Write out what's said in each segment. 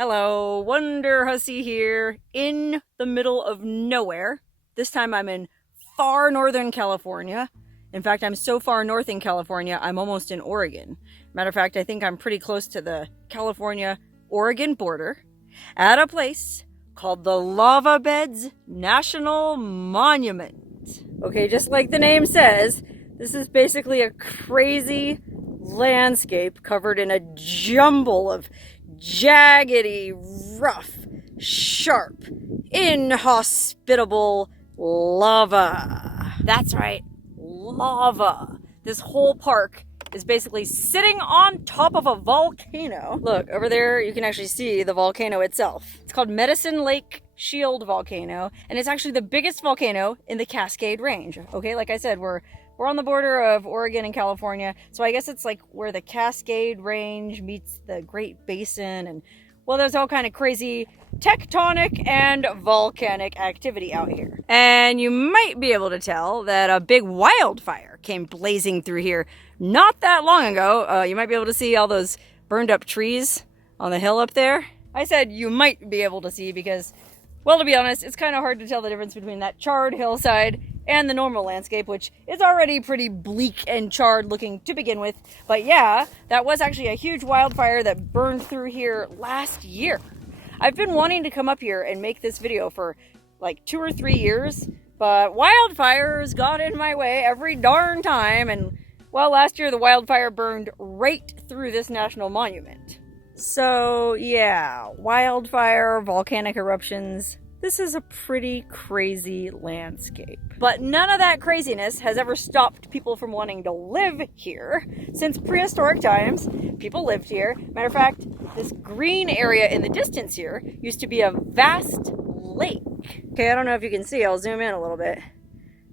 Hello, Wonderhussy here in the middle of nowhere. This time I'm in far northern California. In fact, I'm so far north in California, I'm almost in Oregon. Matter of fact, I think I'm pretty close to the California-Oregon border at a place called the Lava Beds National Monument. Okay, just like the name says, this is basically a crazy landscape covered in a jumble of jaggedy, rough, sharp, inhospitable lava. That's right, lava. This whole park is basically sitting on top of a volcano. Look, over there you can actually see the volcano itself. It's called Medicine Lake Shield Volcano, and it's actually the biggest volcano in the Cascade Range. Okay, like I said, we're on the border of Oregon and California, so I guess it's like where the Cascade Range meets the Great Basin, and well, there's all kind of crazy tectonic and volcanic activity out here. And you might be able to tell that a big wildfire came blazing through here not that long ago. You might be able to see all those burned up trees on the hill up there. I said you might be able to see because, well, to be honest, it's kind of hard to tell the difference between that charred hillside and the normal landscape, which is already pretty bleak and charred looking to begin with. But yeah, that was actually a huge wildfire that burned through here last year. I've been wanting to come up here and make this video for like 2 or 3 years, but wildfires got in my way every darn time, and well, last year the wildfire burned right through this national monument. So yeah, wildfire, volcanic eruptions. This is a pretty crazy landscape. But none of that craziness has ever stopped people from wanting to live here. Since prehistoric times, people lived here. Matter of fact, this green area in the distance here used to be a vast lake. Okay, I don't know if you can see. I'll zoom in a little bit.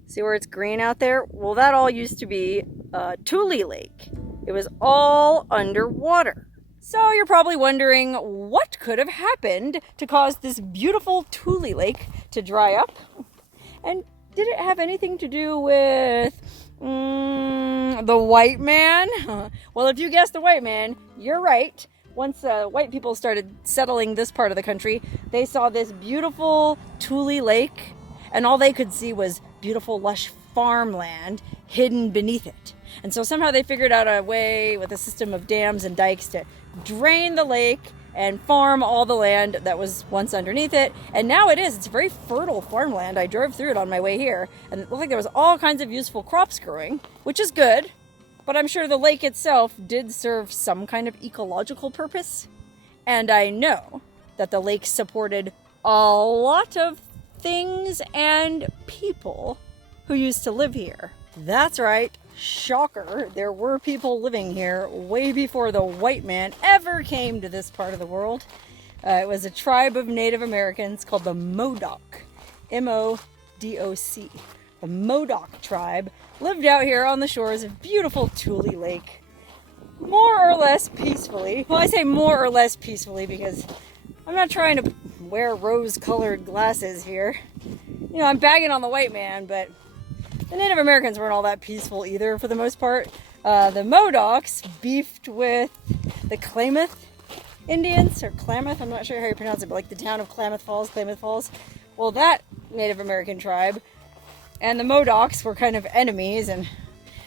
See where it's green out there? Well, that all used to be Tule Lake. It was all underwater. So you're probably wondering what could have happened to cause this beautiful Tule Lake to dry up? And did it have anything to do with the white man? Well, if you guessed the white man, you're right. Once white people started settling this part of the country, they saw this beautiful Tule Lake, and all they could see was beautiful, lush farmland hidden beneath it. And so somehow they figured out a way with a system of dams and dikes to drain the lake and farm all the land that was once underneath it. And now it's very fertile farmland. I drove through it on my way here, and it looked like there was all kinds of useful crops growing, which is good. But I'm sure the lake itself did serve some kind of ecological purpose. And I know that the lake supported a lot of things and people who used to live here. That's right. Shocker, there were people living here way before the white man ever came to this part of the world. It was a tribe of Native Americans called the Modoc, M-O-D-O-C. The Modoc tribe lived out here on the shores of beautiful Tule Lake, more or less peacefully. Well, I say more or less peacefully because I'm not trying to wear rose-colored glasses here. You know, I'm bagging on the white man, but the Native Americans weren't all that peaceful either, for the most part. The Modocs beefed with the Klamath Indians, or Klamath, I'm not sure how you pronounce it, but like the town of Klamath Falls. Well, that Native American tribe and the Modocs were kind of enemies, and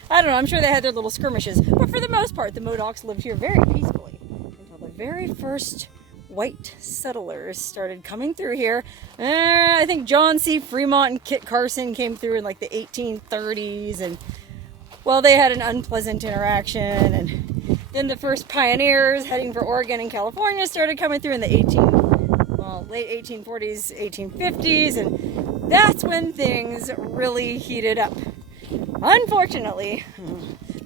I don't know, I'm sure they had their little skirmishes. But for the most part, the Modocs lived here very peacefully until the very first white settlers started coming through here. I think John C. Fremont and Kit Carson came through in like the 1830s, and well, they had an unpleasant interaction, and then the first pioneers heading for Oregon and California started coming through in the late 1840s, 1850s, and that's when things really heated up. Unfortunately,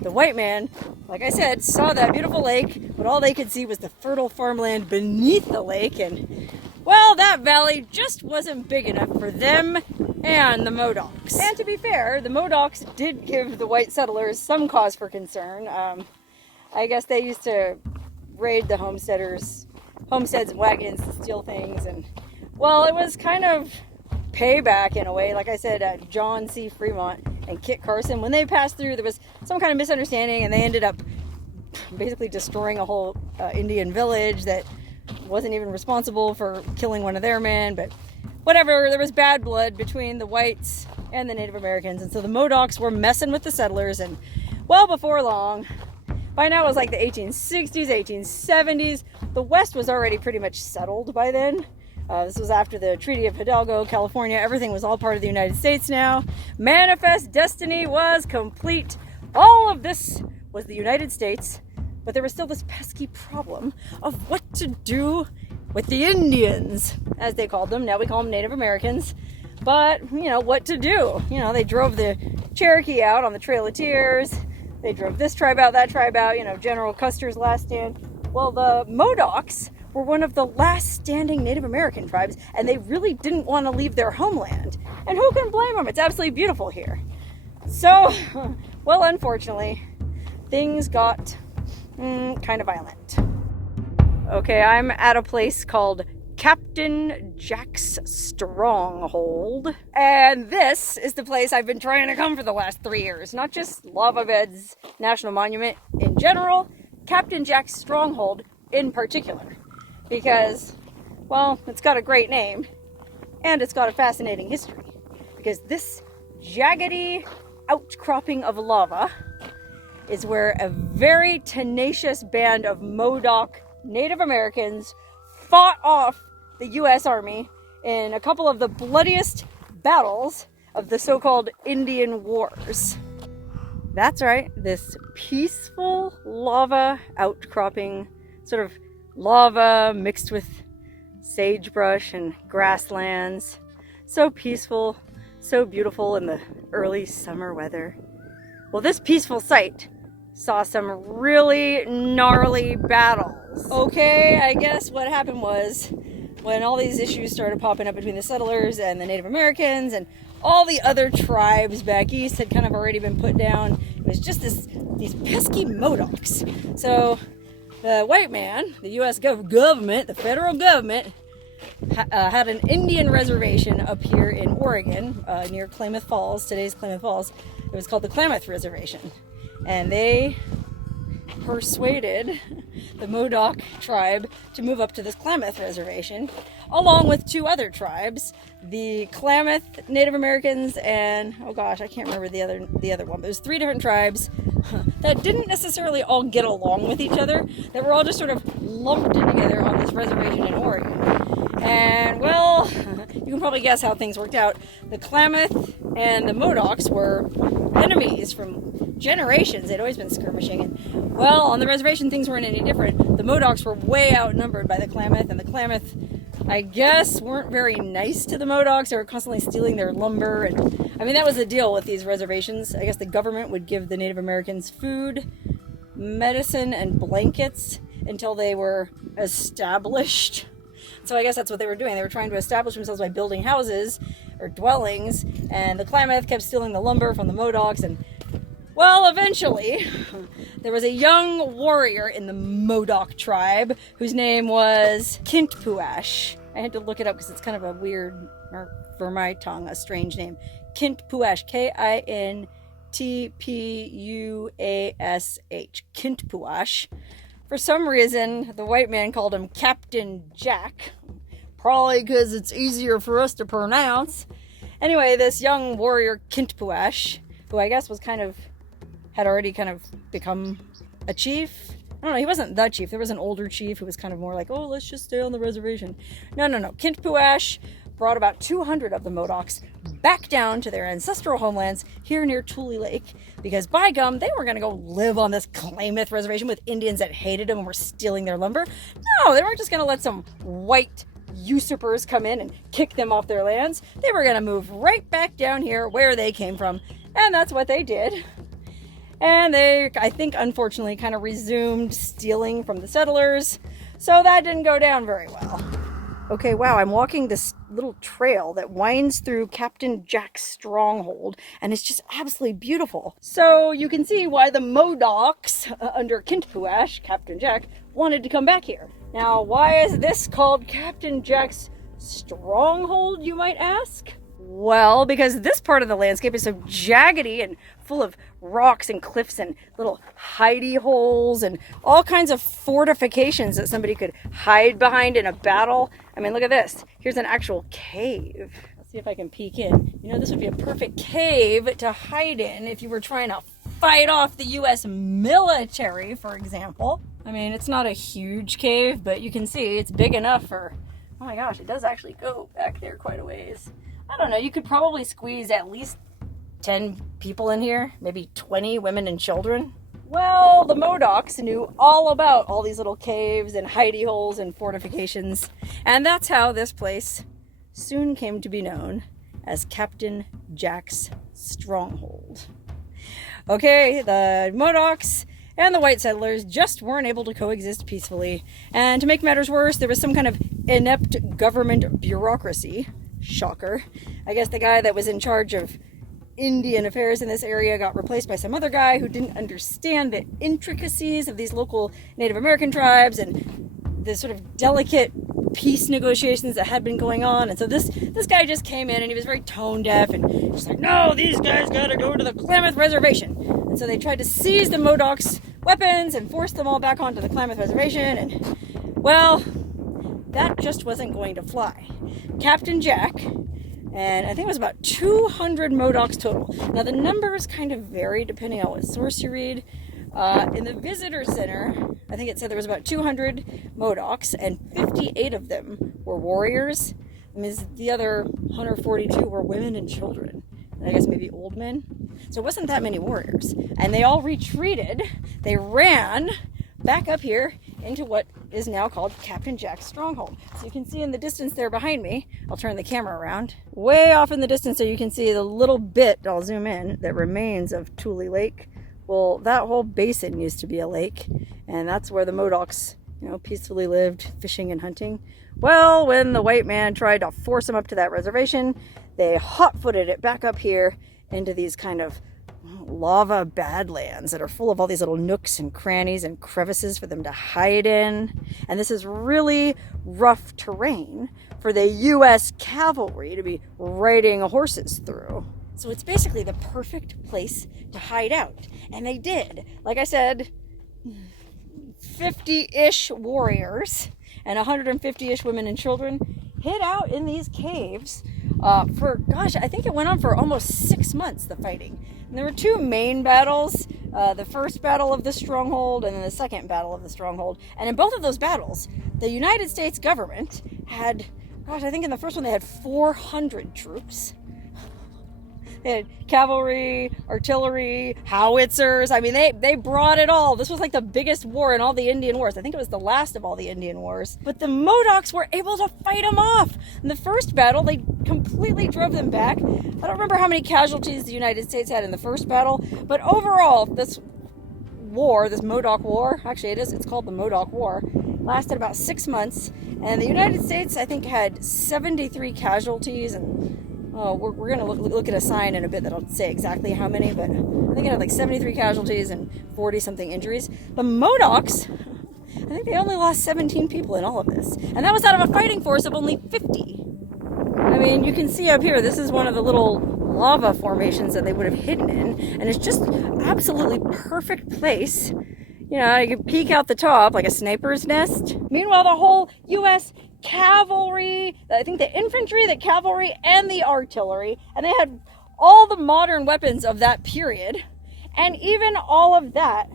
the white man, like I said, saw that beautiful lake, but all they could see was the fertile farmland beneath the lake, and well, that valley just wasn't big enough for them and the Modocs. And to be fair, the Modocs did give the white settlers some cause for concern. I guess they used to raid the homesteads and wagons and steal things, and well, it was kind of payback in a way. Like I said, John C. Fremont and Kit Carson, when they passed through, there was some kind of misunderstanding, and they ended up basically destroying a whole Indian village that wasn't even responsible for killing one of their men, but whatever, there was bad blood between the whites and the Native Americans, and so the Modocs were messing with the settlers, and well, before long, by now it was like the 1860s, 1870s, the West was already pretty much settled by then. This was after the Treaty of Hidalgo, California. Everything was all part of the United States now. Manifest destiny was complete. All of this was the United States, but there was still this pesky problem of what to do with the Indians, as they called them. Now we call them Native Americans. But, you know, what to do? You know, they drove the Cherokee out on the Trail of Tears. They drove this tribe out, that tribe out, you know, General Custer's last stand. Well, the Modocs were one of the last standing Native American tribes, and they really didn't want to leave their homeland. And who can blame them? It's absolutely beautiful here. So, well, unfortunately, things got kind of violent. Okay, I'm at a place called Captain Jack's Stronghold, and this is the place I've been trying to come for the last 3 years. Not just Lava Beds National Monument in general, Captain Jack's Stronghold in particular, because, well, it's got a great name and it's got a fascinating history, because this jaggedy outcropping of lava is where a very tenacious band of Modoc Native Americans fought off the U.S. Army in a couple of the bloodiest battles of the so-called Indian Wars. That's right, this peaceful lava outcropping, sort of lava mixed with sagebrush and grasslands. So peaceful, so beautiful in the early summer weather. Well, this peaceful site saw some really gnarly battles. Okay, I guess what happened was, when all these issues started popping up between the settlers and the Native Americans, and all the other tribes back east had kind of already been put down, it was just these pesky Modocs. So the white man, the U.S. government, the federal government, had an Indian reservation up here in Oregon, near Klamath Falls, today's Klamath Falls. It was called the Klamath Reservation. And they persuaded the Modoc tribe to move up to this Klamath Reservation, along with 2 other tribes, the Klamath Native Americans and, oh gosh, I can't remember the other one, but there's 3 different tribes that didn't necessarily all get along with each other, that were all just sort of lumped in together on this reservation in Oregon. And, well, you can probably guess how things worked out. The Klamath and the Modocs were enemies from generations. They'd always been skirmishing. And, well, on the reservation, things weren't any different. The Modocs were way outnumbered by the Klamath, and the Klamath, I guess, weren't very nice to the Modocs. They were constantly stealing their lumber. And I mean, that was the deal with these reservations. I guess the government would give the Native Americans food, medicine, and blankets until they were established. So I guess that's what they were doing. They were trying to establish themselves by building houses or dwellings, and the Klamath kept stealing the lumber from the Modocs. And, well, eventually, there was a young warrior in the Modoc tribe whose name was Kintpuash. I had to look it up because it's kind of a weird, or for my tongue, a strange name. Kintpuash, Kintpuash. Kintpuash. For some reason, the white man called him Captain Jack, probably because it's easier for us to pronounce. Anyway, this young warrior Kintpuash, who I guess had already kind of become a chief. I don't know, he wasn't the chief. There was an older chief who was kind of more like, oh, let's just stay on the reservation. No. Kintpuash brought about 200 of the Modocs back down to their ancestral homelands here near Tule Lake, because by gum, they were going to go live on this Klamath reservation with Indians that hated them and were stealing their lumber. No, they weren't just going to let some white usurpers come in and kick them off their lands. They were going to move right back down here where they came from, and that's what they did. And they, I think, unfortunately, kind of resumed stealing from the settlers, so that didn't go down very well. Okay, wow, I'm walking this little trail that winds through Captain Jack's Stronghold, and it's just absolutely beautiful. So you can see why the Modocs, under Kintpuash, Captain Jack, wanted to come back here. Now, why is this called Captain Jack's Stronghold, you might ask? Well, because this part of the landscape is so jaggedy and full of rocks and cliffs and little hidey holes and all kinds of fortifications that somebody could hide behind in a battle. I mean, look at this. Here's an actual cave. Let's see if I can peek in. You know, this would be a perfect cave to hide in if you were trying to fight off the U.S. military, for example. I mean, it's not a huge cave, but you can see it's big enough for, oh my gosh, it does actually go back there quite a ways. I don't know, you could probably squeeze at least 10 people in here, maybe 20 women and children. Well, the Modocs knew all about all these little caves and hidey holes and fortifications, and that's how this place soon came to be known as Captain Jack's Stronghold. Okay, the Modocs and the white settlers just weren't able to coexist peacefully, and to make matters worse, there was some kind of inept government bureaucracy. Shocker. I guess the guy that was in charge of Indian affairs in this area got replaced by some other guy who didn't understand the intricacies of these local Native American tribes and the sort of delicate peace negotiations that had been going on. And so this guy just came in and he was very tone deaf and just like, no, these guys gotta go to the Klamath Reservation. And so they tried to seize the Modocs' weapons and force them all back onto the Klamath Reservation. And, well, that just wasn't going to fly. Captain Jack, and I think it was about 200 Modocs total. Now the numbers kind of vary depending on what source you read. In the visitor center, I think it said there was about 200 Modocs and 58 of them were warriors. And the other 142 were women and children. And I guess maybe old men. So it wasn't that many warriors. And they all retreated. They ran back up here into what is now called Captain Jack's Stronghold. So you can see in the distance there behind me, I'll turn the camera around, way off in the distance so you can see the little bit, I'll zoom in, that remains of Tule Lake. Well, that whole basin used to be a lake, and that's where the Modocs, you know, peacefully lived, fishing and hunting. Well, when the white man tried to force them up to that reservation, they hot-footed it back up here into these kind of lava badlands that are full of all these little nooks and crannies and crevices for them to hide in. And this is really rough terrain for the U.S. cavalry to be riding horses through. So it's basically the perfect place to hide out. And they did. Like I said, 50-ish warriors and 150-ish women and children hid out in these caves for, gosh, I think it went on for almost 6 months, the fighting. And there were two main battles, the first battle of the Stronghold and then the second battle of the Stronghold. And in both of those battles, the United States government had, gosh, I think in the first one they had 400 troops. They had cavalry, artillery, howitzers. I mean, they brought it all. This was like the biggest war in all the Indian wars. I think it was the last of all the Indian wars. But the Modocs were able to fight them off. In the first battle, they completely drove them back. I don't remember how many casualties the United States had in the first battle, but overall, this war, this Modoc War, actually it's called the Modoc War, lasted about 6 months. And the United States, I think, had 73 casualties and we're going to look at a sign in a bit that'll say exactly how many, but I think it had like 73 casualties and 40-something injuries. The Modocs, I think they only lost 17 people in all of this. And that was out of a fighting force of only 50. I mean, you can see up here, this is one of the little lava formations that they would have hidden in. And it's just absolutely perfect place. You know, you can peek out the top like a sniper's nest. Meanwhile, the whole U.S. cavalry, I think the infantry, the cavalry, and the artillery, and they had all the modern weapons of that period, and even all of that,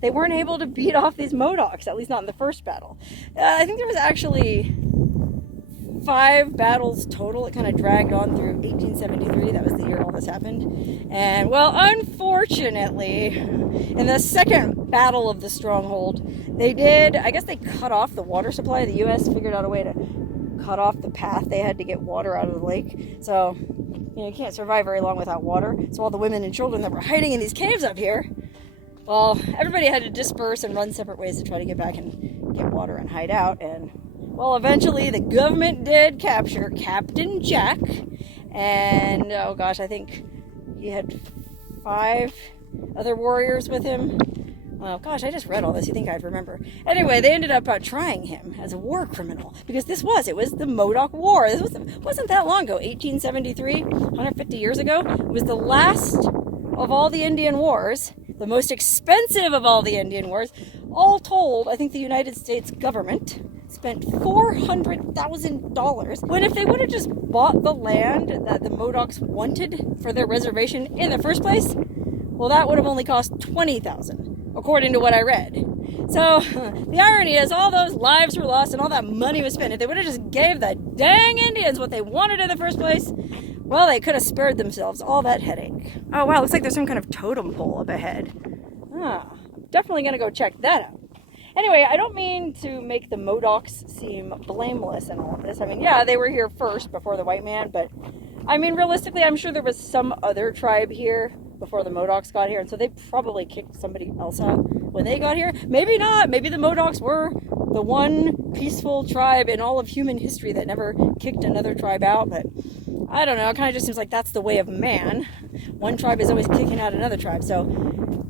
they weren't able to beat off these Modocs, at least not in the first battle. I think there was actually 5 battles total. It kind of dragged on through 1873. That was the year all this happened. And, well, unfortunately, in the second battle of the Stronghold, they did, I guess they cut off the water supply. The U.S. figured out a way to cut off the path they had to get water out of the lake. So, you know, you can't survive very long without water. So all the women and children that were hiding in these caves up here, well, everybody had to disperse and run separate ways to try to get back and get water and hide out. And, well, eventually the government did capture Captain Jack. And, oh gosh, I think he had 5 other warriors with him. Oh gosh, I just read all this. You think I'd remember? Anyway, they ended up trying him as a war criminal because it was the Modoc War. This wasn't that long ago, 1873, 150 years ago. It was the last of all the Indian wars, the most expensive of all the Indian wars. All told, I think the United States government spent $400,000 when if they would have just bought the land that the Modocs wanted for their reservation in the first place, well, that would have only cost $20,000. According to what I read. So, the irony is all those lives were lost and all that money was spent. If they would have just gave the dang Indians what they wanted in the first place, well, they could have spared themselves all that headache. Oh, wow, looks like there's some kind of totem pole up ahead. Definitely going to go check that out. Anyway, I don't mean to make the Modocs seem blameless in all of this. I mean, yeah, they were here first before the white man, but I mean, realistically, I'm sure there was some other tribe here before the Modocs got here, and so they probably kicked somebody else out when they got here. Maybe not. Maybe the Modocs were the one peaceful tribe in all of human history that never kicked another tribe out, but I don't know. It kind of just seems like that's the way of man. One tribe is always kicking out another tribe. So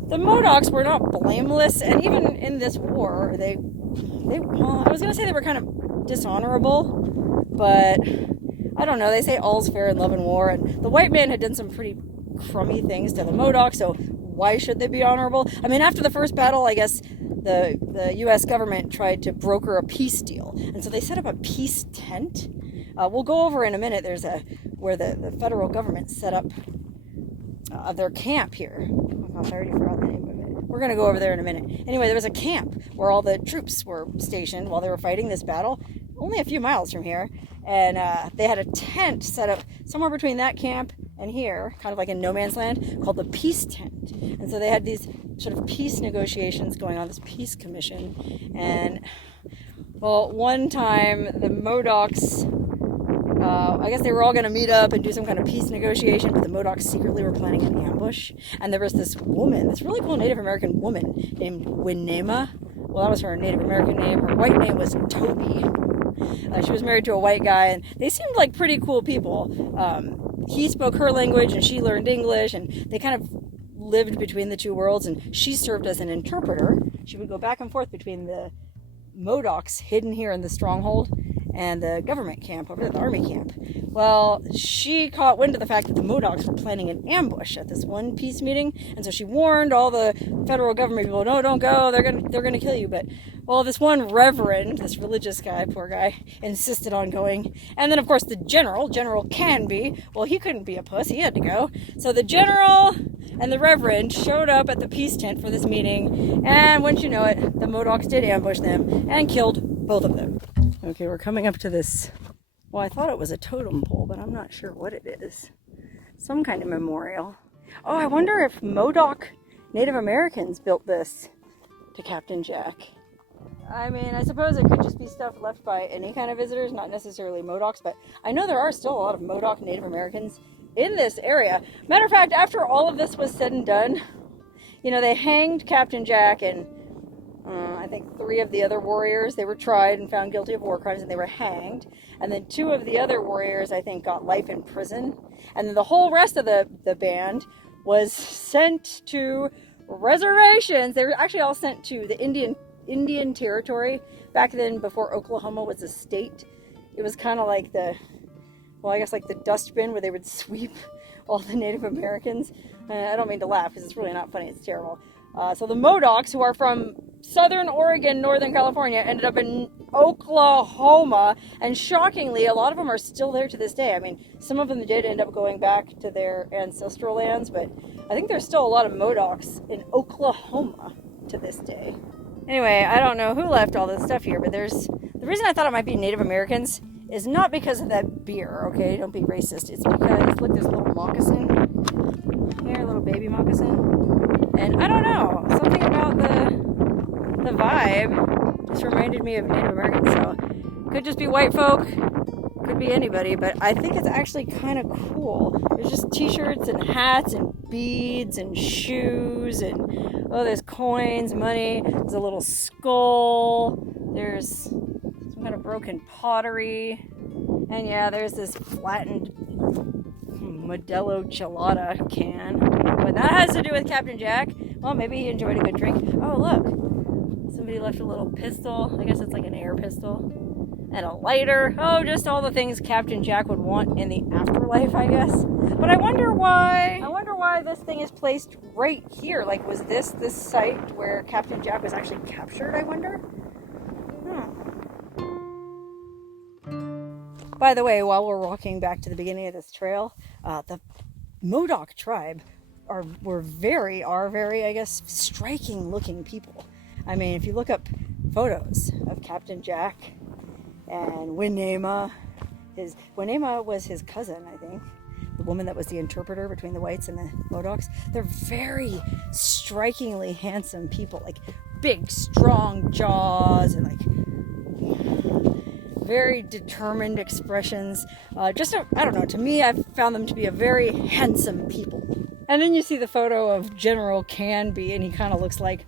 the Modocs were not blameless, and even in this war, well, I was going to say they were kind of dishonorable, but I don't know. They say all's fair in love and war, and the white man had done some pretty crummy things to the Modocs, so why should they be honorable? I mean, after the first battle, I guess the U.S. government tried to broker a peace deal, and so they set up a peace tent. We'll go over in a minute. There's where the federal government set up their camp here. Oh gosh, I already forgot the name of it. We're going to go over there in a minute. Anyway, there was a camp where all the troops were stationed while they were fighting this battle, only a few miles from here, and they had a tent set up somewhere between that camp and here, kind of like in no man's land, called the Peace Tent. And so they had these sort of peace negotiations going on, this peace commission. And, well, one time the Modocs, I guess they were all going to meet up and do some kind of peace negotiation, but the Modocs secretly were planning an ambush. And there was this woman, this really cool Native American woman named Winnema. Well, that was her Native American name. Her white name was Toby. She was married to a white guy, and they seemed like pretty cool people. He spoke her language and she learned English, and they kind of lived between the two worlds, and she served as an interpreter. She would go back and forth between the Modocs hidden here in the Stronghold and the government camp over there, the army camp. Well, she caught wind of the fact that the Modocs were planning an ambush at this one peace meeting, and so she warned all the federal government people, no, don't go, they're gonna kill you. But well, this one reverend, this religious guy, poor guy, insisted on going. And then, of course, the General Canby, well, he couldn't be a puss, he had to go. So the general and the reverend showed up at the peace tent for this meeting, and once you know it, the Modocs did ambush them and killed both of them. Okay, we're coming up to this, well, I thought it was a totem pole, but I'm not sure what it is. Some kind of memorial. Oh, I wonder if Modoc Native Americans built this to Captain Jack. I mean, I suppose it could just be stuff left by any kind of visitors, not necessarily Modocs, but I know there are still a lot of Modoc Native Americans in this area. Matter of fact, after all of this was said and done, you know, they hanged Captain Jack and I think 3 of the other warriors. They were tried and found guilty of war crimes and they were hanged. And then 2 of the other warriors, I think, got life in prison. And then the whole rest of the band was sent to reservations. They were actually all sent to the Indian Territory. Back then, before Oklahoma was a state, it was kind of like the dustbin where they would sweep all the Native Americans. I don't mean to laugh because it's really not funny, it's terrible. So the Modocs, who are from southern Oregon, northern California, ended up in Oklahoma, and shockingly, a lot of them are still there to this day. I mean, some of them did end up going back to their ancestral lands, but I think there's still a lot of Modocs in Oklahoma to this day. Anyway, I don't know who left all this stuff here, but the reason I thought it might be Native Americans is not because of that beer, okay? Don't be racist. It's because, look, this little moccasin. Here, a little baby moccasin. And I don't know, something about the vibe just reminded me of Native Americans, so could just be white folk, could be anybody, but I think it's actually kind of cool. There's just t-shirts and hats and beads and shoes and, oh, there's coins, money, there's a little skull, there's some kind of broken pottery, and yeah, there's this flattened Modelo Gelada can. But that has to do with Captain Jack. Well, maybe he enjoyed a good drink. Oh, look. Somebody left a little pistol. I guess it's like an air pistol. And a lighter. Oh, just all the things Captain Jack would want in the afterlife, I guess. But I wonder why this thing is placed right here. Like, was this site where Captain Jack was actually captured, I wonder? By the way, while we're walking back to the beginning of this trail, the Modoc tribe are very, I guess, striking looking people. I mean, if you look up photos of Captain Jack and Winnema was his cousin, I think. The woman that was the interpreter between the whites and the Modocs. They're very strikingly handsome people, like big, strong jaws and like very determined expressions. I don't know, to me, I've found them to be a very handsome people. And then you see the photo of General Canby, and he kind of looks like...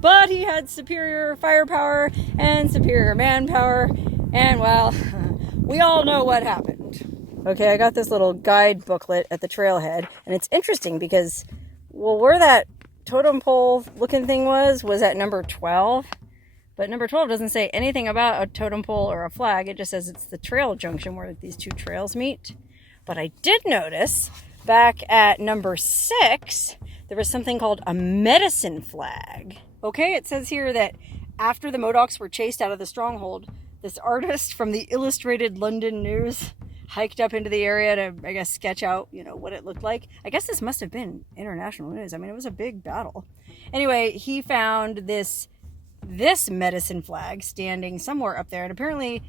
But he had superior firepower and superior manpower, and well, we all know what happened. Okay, I got this little guide booklet at the trailhead, and it's interesting because, well, where that totem pole looking thing was at number 12, but number 12 doesn't say anything about a totem pole or a flag. It just says it's the trail junction where these two trails meet. But I did notice back at number 6, there was something called a medicine flag. Okay, it says here that after the Modocs were chased out of the Stronghold, this artist from the Illustrated London News hiked up into the area to, I guess, sketch out, what it looked like. I guess this must have been international news. I mean, it was a big battle. Anyway, he found this medicine flag standing somewhere up there, and apparently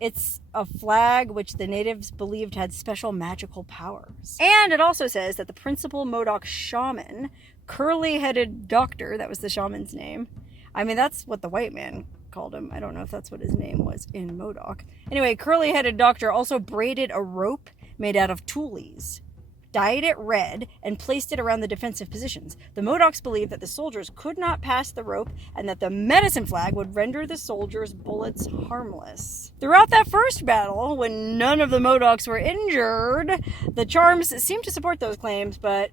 it's a flag which the natives believed had special magical powers. And it also says that the principal Modoc shaman, curly-headed doctor, that was the shaman's name. I mean, that's what the white man called him. I don't know if that's what his name was in Modoc. Anyway, curly-headed doctor also braided a rope made out of tules, dyed it red, and placed it around the defensive positions. The Modocs believed that the soldiers could not pass the rope and that the medicine flag would render the soldiers' bullets harmless. Throughout that first battle, when none of the Modocs were injured, the charms seemed to support those claims, but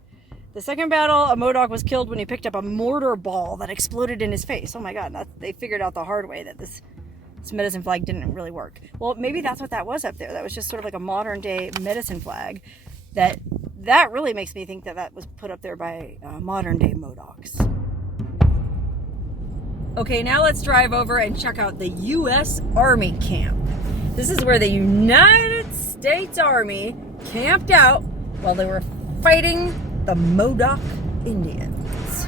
the second battle, a Modoc was killed when he picked up a mortar ball that exploded in his face. Oh my god, they figured out the hard way that this medicine flag didn't really work. Well, maybe that's what that was up there. That was just sort of like a modern day medicine flag. That really makes me think that was put up there by modern day Modocs. Okay, now let's drive over and check out the U.S. Army camp. This is where the United States Army camped out while they were fighting the Modoc Indians.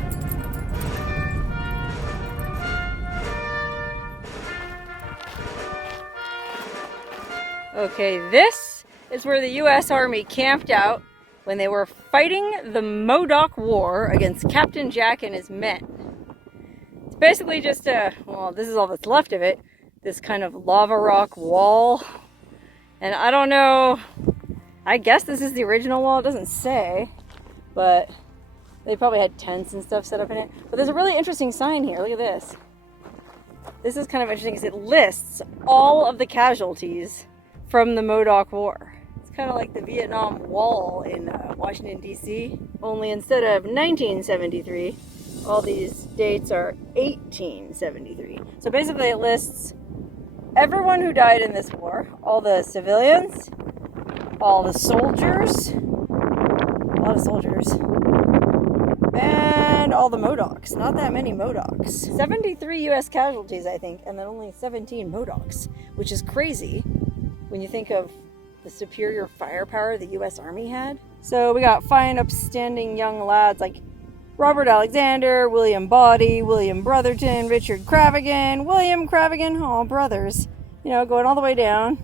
Okay, this is where the U.S. Army camped out when they were fighting the Modoc War against Captain Jack and his men. It's basically just this is all that's left of it, this kind of lava rock wall. And I don't know, I guess this is the original wall, it doesn't say, but they probably had tents and stuff set up in it. But there's a really interesting sign here, look at this. This is kind of interesting because it lists all of the casualties from the Modoc War. It's kind of like the Vietnam Wall in Washington, D.C. Only instead of 1973, all these dates are 1873. So basically it lists everyone who died in this war, all the civilians, all the soldiers, a lot of soldiers, and all the Modocs. Not that many Modocs. 73 U.S. casualties, I think, and then only 17 Modocs, which is crazy when you think of the superior firepower the U.S. Army had. So we got fine, upstanding young lads like Robert Alexander, William Body, William Brotherton, Richard Cravigan, William Cravigan, all brothers, going all the way down.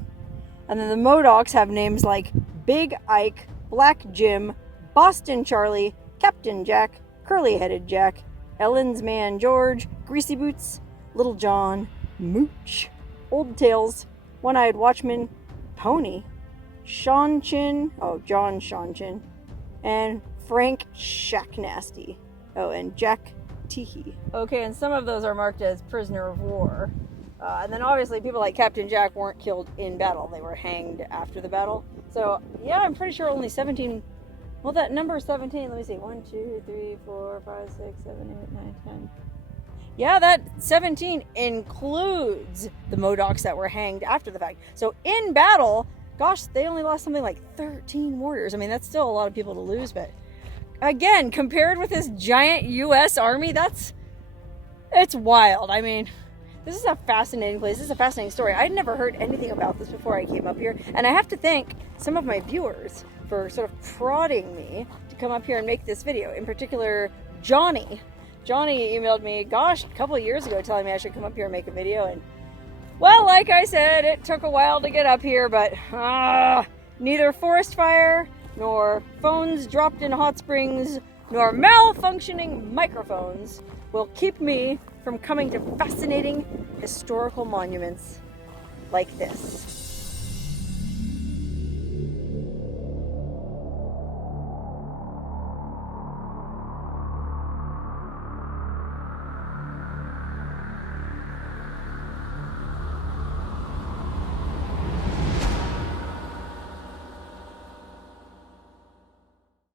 And then the Modocs have names like Big Ike, Black Jim, Boston Charlie, Captain Jack, Curly-Headed Jack, Ellen's Man George, Greasy Boots, Little John, Mooch, Old Tails, One-Eyed Watchman, Pony, John Shaunchin, and Frank Shacknasty. Oh, and Jack Teehee. Okay, and some of those are marked as prisoner of war. And then obviously people like Captain Jack weren't killed in battle. They were hanged after the battle. So, yeah, I'm pretty sure only 17 Well, that number 17, let me see. 1, 2, 3, 4, 5, 6, 7, 8, 9, 10. Yeah, that 17 includes the Modocs that were hanged after the fact. So in battle, gosh, they only lost something like 13 warriors. I mean, that's still a lot of people to lose, but again, compared with this giant U.S. army, it's wild. I mean, this is a fascinating place. This is a fascinating story. I'd never heard anything about this before I came up here. And I have to thank some of my viewers for sort of prodding me to come up here and make this video. In particular, Johnny. Johnny emailed me, gosh, a couple of years ago telling me I should come up here and make a video. And, well, like I said, it took a while to get up here, but neither forest fire, nor phones dropped in hot springs, nor malfunctioning microphones will keep me from coming to fascinating historical monuments like this.